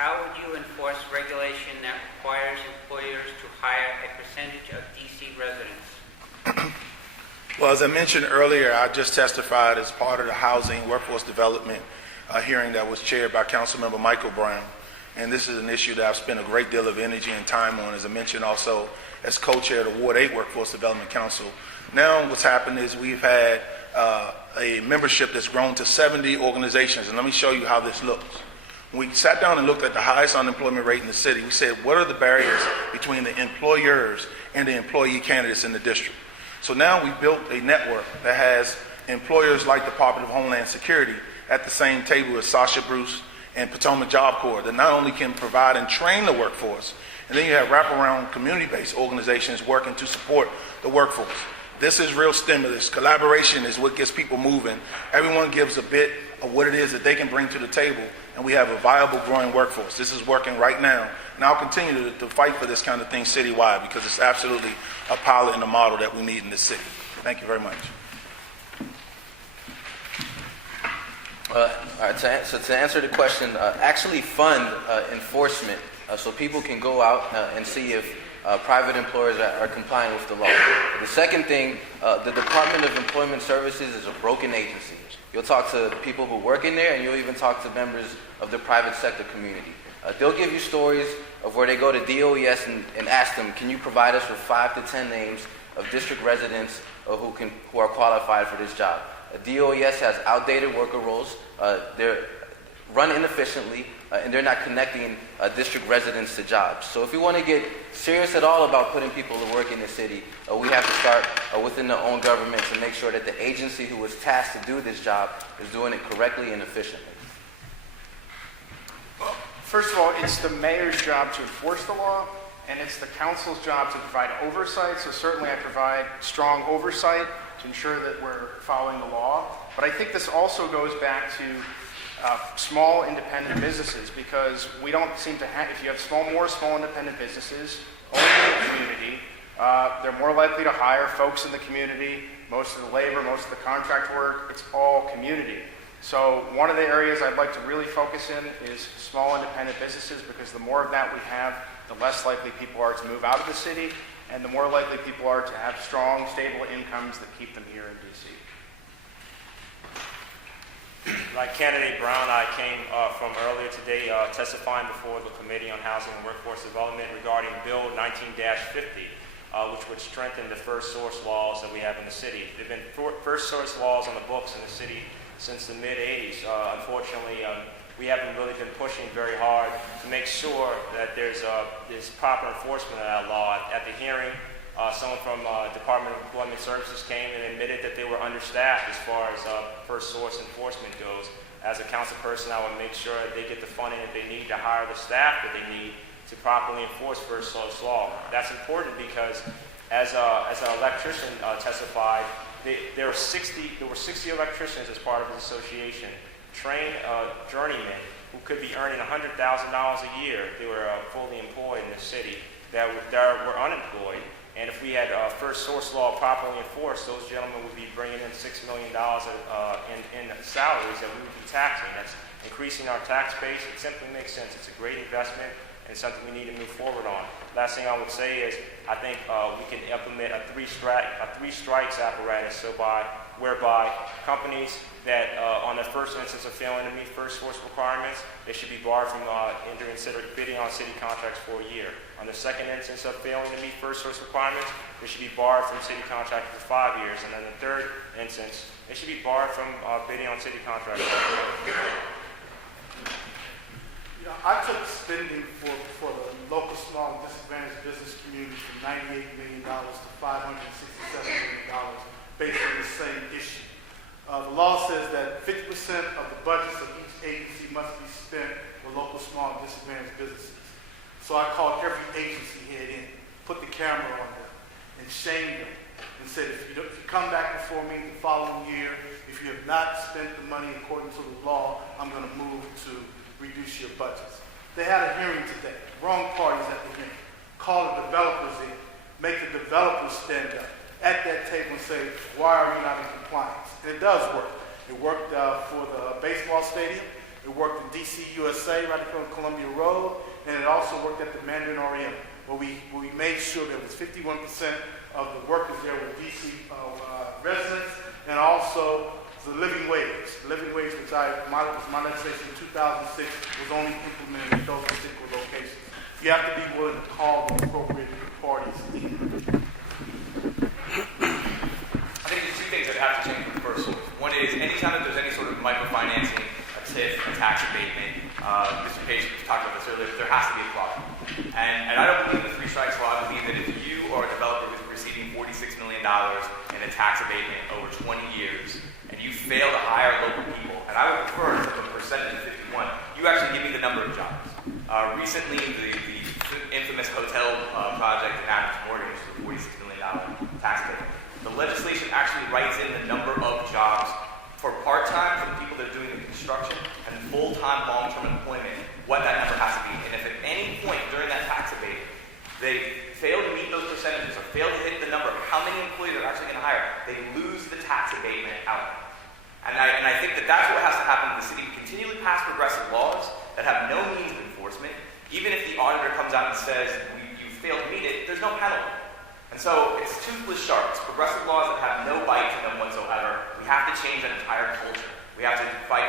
how would you enforce regulation that requires employers to hire a percentage of DC residents? Well, as I mentioned earlier, I just testified as part of the Housing Workforce Development hearing that was chaired by Councilmember Michael Brown. And this is an issue that I've spent a great deal of energy and time on, as I mentioned also as co-chair of the Ward 8 Workforce Development Council. Now what's happened is we've had a membership that's grown to 70 organizations, and let me show you how this looks. When we sat down and looked at the highest unemployment rate in the city, we said, what are the barriers between the employers and the employee candidates in the district? So now we built a network that has employers like the Department of Homeland Security at the same table as Sasha Bruce and Potomac Job Corps that not only can provide and train the workforce, and then you have wraparound community-based organizations working to support the workforce. This is real stimulus. Collaboration is what gets people moving. Everyone gives a bit of what it is that they can bring to the table, and we have a viable, growing workforce. This is working right now, and I'll continue to fight for this kind of thing citywide because it's absolutely a pilot and a model that we need in this city. Thank you very much. All right, so to answer the question, actually fund enforcement so people can go out and see if private employers are complying with the law. The second thing, the Department of Employment Services is a broken agency. You'll talk to people who work in there, and you'll even talk to members of the private sector community. They'll give you stories of where they go to DOES and ask them, can you provide us with 5 to 10 names of district residents who are qualified for this job? DOES has outdated worker roles. They're run inefficiently, and they're not connecting district residents to jobs. So if we want to get serious at all about putting people to work in the city, we have to start within the own government to make sure that the agency who was tasked to do this job is doing it correctly and efficiently. Well, first of all, it's the mayor's job to enforce the law, and it's the council's job to provide oversight. So certainly I provide strong oversight to ensure that we're following the law. But I think this also goes back to small independent businesses, because we don't seem to have, if you have more small independent businesses owned in the community, they're more likely to hire folks in the community. Most of the labor, most of the contract work, it's all community. So one of the areas I'd like to really focus in is small independent businesses, because the more of that we have, the less likely people are to move out of the city, and the more likely people are to have strong, stable incomes that keep them here in D.C. Like candidate Brown, I came from earlier today testifying before the Committee on Housing and Workforce Development regarding Bill 19-50, which would strengthen the first source laws that we have in the city. There have been first source laws on the books in the city since the mid-'80s. Unfortunately, we haven't really been pushing very hard to make sure that there's proper enforcement of that law. At the hearing, someone from Department of Employment Services came and admitted that they were understaffed as far as first source enforcement goes. As a council person, I would make sure that they get the funding that they need to hire the staff that they need to properly enforce first source law. That's important because, as an electrician testified, there were 60 electricians as part of the association, trained journeymen who could be earning $100,000 a year. They were fully employed in the city that were unemployed. And if we had first source law properly enforced, those gentlemen would be bringing in $6 million in salaries that we would be taxing. That's increasing our tax base. It simply makes sense. It's a great investment and something we need to move forward on. Last thing I would say is I think we can implement a three strikes apparatus, whereby companies that on the first instance of failing to meet first source requirements, they should be barred from bidding on city contracts for a year. On the second instance of failing to meet first source requirements, they should be barred from city contracts for 5 years. And then the third instance, they should be barred from bidding on city contracts. I took spending for the local small and disadvantaged business community from $98 million to $567 million based on the same issue. The law says that 50% of the budgets of each agency must be spent for local small and disadvantaged businesses. So I called every agency head in, put the camera on them, and shamed them, and said, if you come back before me the following year, if you have not spent the money according to the law, I'm going to move to reduce your budgets. They had a hearing today. Wrong parties at the hearing. Call the developers in. Make the developers stand up at that table and say, why are you not in compliance? And it does work. It worked for the baseball stadium. It worked in DC, USA, right across Columbia Road, and it also worked at the Mandarin Oriental, where we made sure there was 51% of the workers there were DC residents, and also the living wage. Living wage, which my legislation in 2006 was only implemented in those particular locations. You have to be willing to call the appropriate parties in. I think there's two things that have to change from the first source. One is anytime that there's any sort of microfinancing, a TIF, a tax abatement, Mr. Page talked about this earlier, there has to be a clause. And I don't believe in the three strikes law. I believe that if you are a developer who's receiving $46 million in a tax abatement over 20 years, and you fail to hire local people, and I would prefer to a percentage of 51, you actually give me the number of jobs. Recently, the infamous hotel project in Adams Morgan, which is a $46 million tax abatement. The legislation actually writes in the number of jobs for part-time, for the people that are doing the construction, and full-time, long-term employment, what that number has to be. And if at any point during that tax abatement, they fail to meet those percentages or fail to hit the number of how many employees they're actually going to hire, they lose the tax abatement out. And I think that that's what has to happen in the city. We continually pass progressive laws that have no means of enforcement. Even if the auditor comes out and says, you failed to meet it, there's no penalty. And so it's toothless sharks, progressive laws that have no bite to them whatsoever. We have to change that entire culture. We have to fight